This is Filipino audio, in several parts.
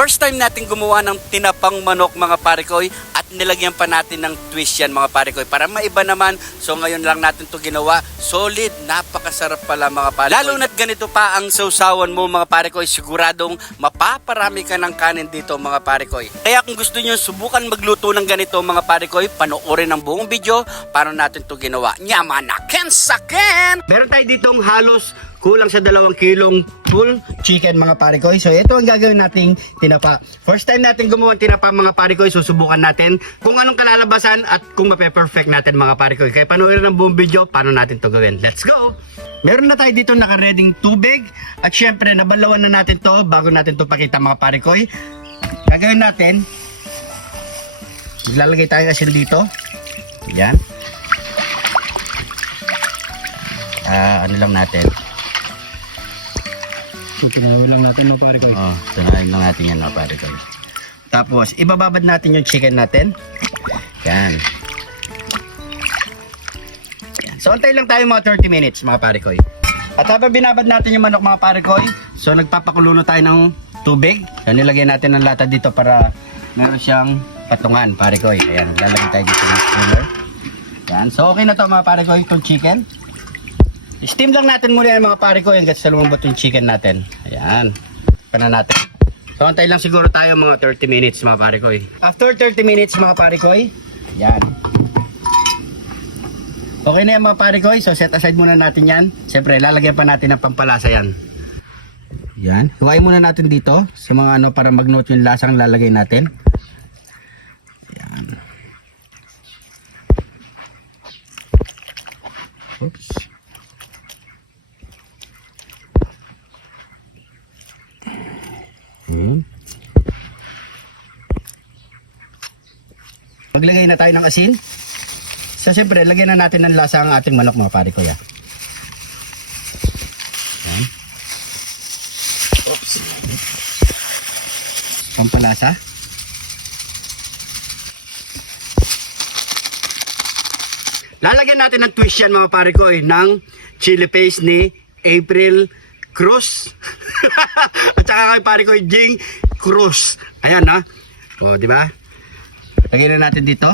First time natin gumawa ng tinapang manok mga pare ko at nilagyan pa natin ng twist yan mga pare ko para maiba naman. So ngayon lang natin to ginawa. Solid, napakasarap pala mga pare ko. Lalo na't ganito pa ang sausawan mo mga pare ko, siguradong mapaparami ka ng kanin dito mga pare ko. Kaya kung gusto niyo subukan magluto ng ganito mga pare ko, panoorin ang buong video para natin to ginawa. Nyamanaken saken! Meron tayo ditong halos kulang sa 2 kilong full chicken mga pare ko. So ito ang gagawin nating tinapa. First time natin gumawa ng tinapa mga pare ko, susubukan natin kung anong kalalabasan at kung mape-perfect natin mga pare ko. Kaya panoorin ang buong video paano natin to gawin. Let's go! Meron na tayo dito naka-reading tubig at syempre nabalawan na natin to bago natin to pakita mga pare ko. Gagawin natin, maglalagay tayo asin dito. Yan. Ano lang natin. Tunayin lang natin mga pare ko. Tunayin lang natin yan mga pare ko. Tapos, ibababad natin yung chicken natin. Yan. So, antay lang tayo mga 30 minutes mga pare ko. At habang binabad natin yung manok mga pare ko, so nagpapakulo na tayo ng tubig. So, nilagyan natin ng lata dito para meron siyang patungan pare ko. Ayan, lalagay tayo dito ng steamer. Yan. So, okay na to mga pare ko itong chicken. Steam lang natin muna yan mga pare ko hanggang sa lumambot yung chicken natin. Ayan. Pana natin. So antay lang siguro tayo mga 30 minutes mga pare ko. After 30 minutes mga pare ko. Ayan. Okay na yan mga pare ko. So set aside muna natin yan. Siyempre lalagyan pa natin ng pampalasa yan. Ayan. Hiwain muna natin dito sa mga ano para mag-note yung lasang lalagay natin. Ayan. Oops. Maglagay na tayo ng asin. So siyempre, lagyan na natin ng lasa ang ating manok mga pare ko. Yan. Oops. Pampalasa. Lalagyan natin ng twist yan mga pare ko ng chili paste ni April Cruz. At saka kay pare ko Jing Cruz. Ayan ha. O, di ba? Lagyan na natin dito.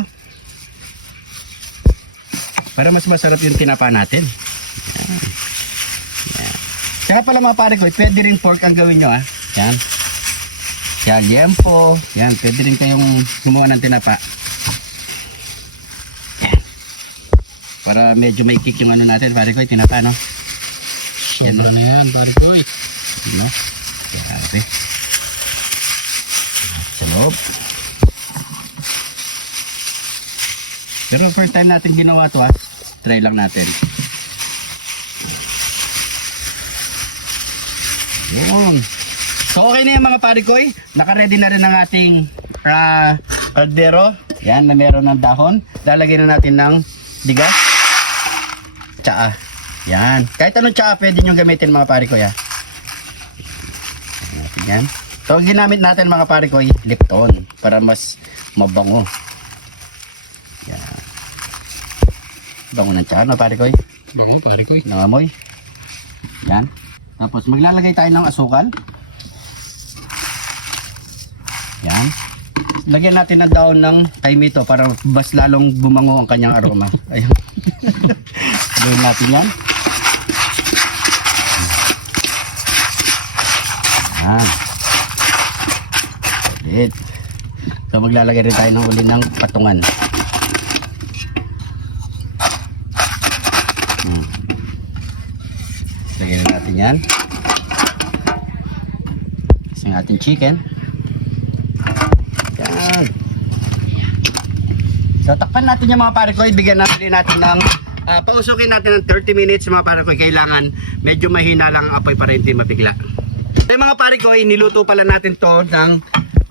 Para mas masarap yung tinapa natin. Ayan. Ayan. Saka pala mga pare ko, pwede rin pork ang gawin nyo ha. Yan. Yan, liempo. Yan, pwede rin kayong gumawa ng tinapa. Yan. Para medyo may kick yung ano natin, pare ko, tinapa no. Yan, no? Yan pare ko. No? Grabe. Sa loob. Pero first time natin ginawa to ha. Try lang natin. Yun. So okay na yan mga parikoy. Naka-ready na rin ang ating kaldero. Yan na meron ng dahon. Lalagyan na natin ng bigas. Tsaa. Yan. Kahit anong tsaa pwede nyo gamitin mga parikoy ha. Yan. So ginamit natin mga parikoy Lipton para mas mabango. Yan. Bango ng tsaa na parikoy. Bango pare ko. Nangamoy. Yan. Tapos maglalagay tayo ng asukal. Yan. Lagyan natin ng daon ng kaimito para mas lalong bumango ang kanyang aroma. Ayan. Gawin natin yan. Yan. Ulit. So maglalagay rin tayo ng uli ng patungan. Lagyan na natin yan. Kasi ang ating chicken. Yan. So takpan natin yung mga pare ko. Bigyan natin ng pausukin natin ng 30 minutes mga pare ko. Kailangan medyo mahina lang ang apoy para hindi mabigla. So yung mga pare ko, niluto pala natin to ng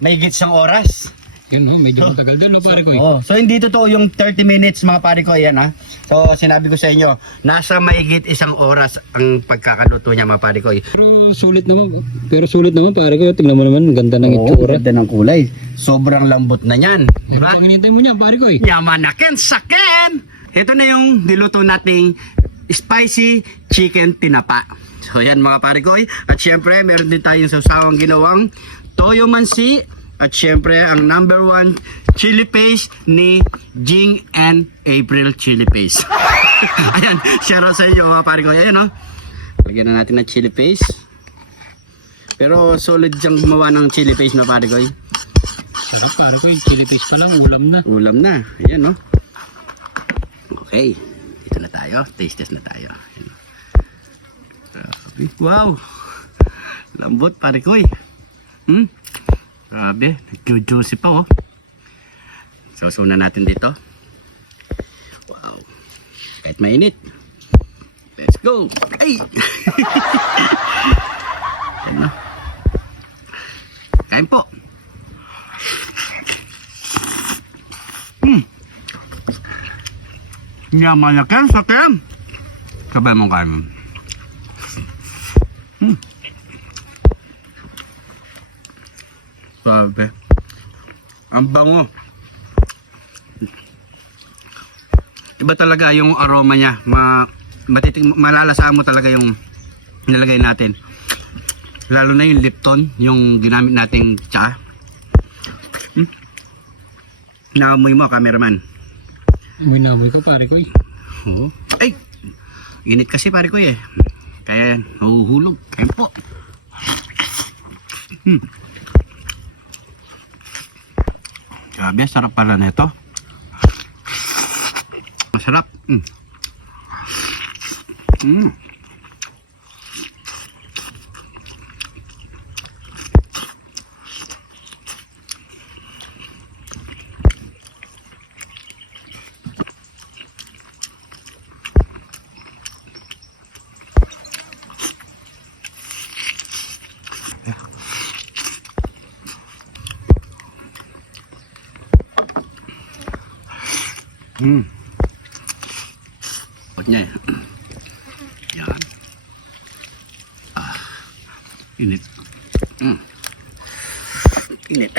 mahigit 1 oras. Yan no, medyo matagal daw no pare ko. So hindi totoo yung 30 minutes mga pare ko, ayan ha. So sinabi ko sa inyo, nasa mahigit 1 oras ang pagkakaluto niya mga pare ko. Pero sulit naman pare ko. Tingnan mo naman, ang ganda ng itsura. Ganda ng kulay. Sobrang lambot na niyan, di ba? Pag hinintay mo niya pare ko. Yamanaken saken. Ito na yung niluto nating spicy chicken tinapa. So yan mga pare ko. At syempre meron din tayong sawsawang ginawang toyo mansi, at syempre ang number 1 chili paste ni Jing and April chili paste. Ayan, shoutout sa inyo mga pare ko. Ayan, oh. Lagyan na natin ng chili paste. Pero solid siyang gumawa ng chili paste na pare ko. Sarap pare ko, yung chili paste pa lang, ulam na. Ulam na. Ayan, no? Okay. Ito na tayo. Taste test na tayo. Ayan, oh. Wow! Lambot, pare ko. Grabe. Nag-juicy pa, oh. Susunan natin dito. Wow. Kahit mainit. Let's go! Ay! Ayan, no? Kain po. Yaman na kem, sa kem. Sabay mong kain mo. Sabi. Ang bango. Iba talaga yung aroma niya. Malalasaan mo talaga yung nilagay natin. Lalo na yung Lipton, yung ginamit nating tsa. Naamoy mo, cameraman. Winamoy ko pare ko. Oo. Ay! Init kasi pare ko eh. Kaya nahuhulog. Kaya po. Grabe, sarap pala na ito. Masarap. Huwag niya eh. Yan. Init. Init.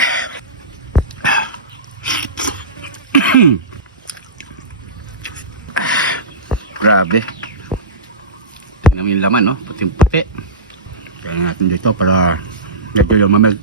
Grabe. Tingnan mo yung laman, no? Puting-puti. Kaya natin dito para medyo lumamig.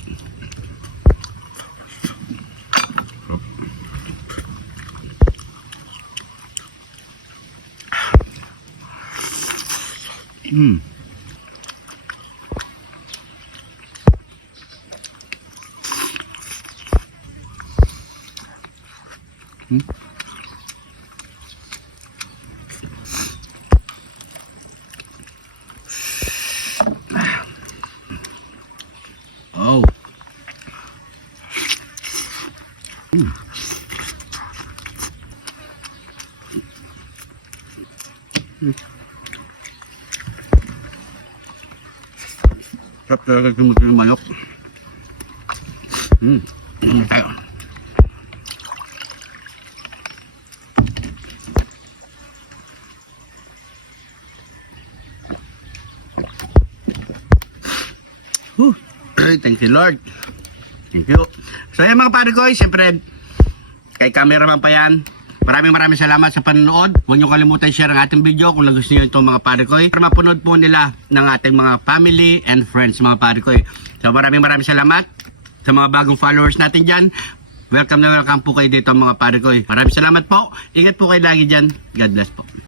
Oh. Sarap talaga kumutin ng manok. Tayo. Thank you Lord. Thank you. So yan mga pare ko, siyempre kay cameraman pa yan. Maraming salamat sa panonood. Huwag niyo kalimutan share ang ating video kung nagustuhan niyo itong mga pare ko. Para mapunod po nila ng ating mga family and friends mga pare ko. So maraming salamat sa mga bagong followers natin dyan. Welcome na welcome po kayo dito mga pare ko. Maraming salamat po. Ingat po kayo lagi dyan. God bless po.